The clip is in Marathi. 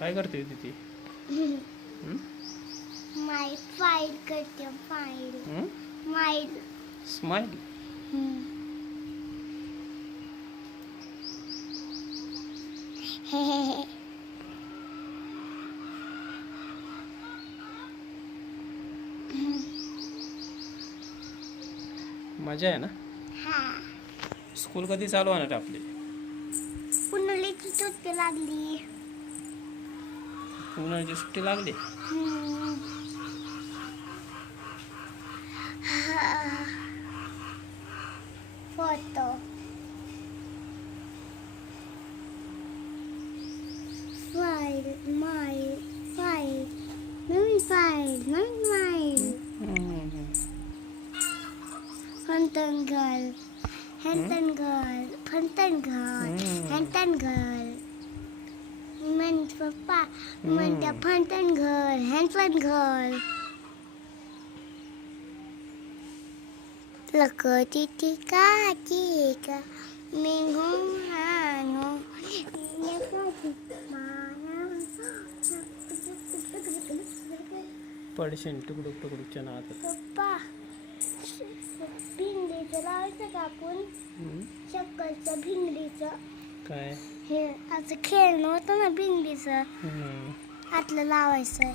काय करते तिथे? माय फाईल करते फाईल माईल स्माईल मजा आहे ना? हा. स्कूल कधी चालू होणार आपली? सुट्टी लागली. उन्हाळ्याची सुट्टी लागली हम्म. फोटो फाईल माईल फाईल नवीन फाईल नवीन फाईल हम्म. फंटन गर्ल हॅन्टन गर्ल फंटन गर्ल हम्म. हॅन्टन गर्ल म्हण पप्पा म्हणत्या फंटन गर्ल हॅन्टन गर्ल लकती टिका टिका मी घुमानो पडशील तुकडुक तुकडुकच्या नादात पप्पा भिंडीचं लावायचं का आपण हम्म. चक्करचं भिंडीचं. काय? हे असं खेळणं होतं ना भिंडीचं हम्म. आतलं लावायचं.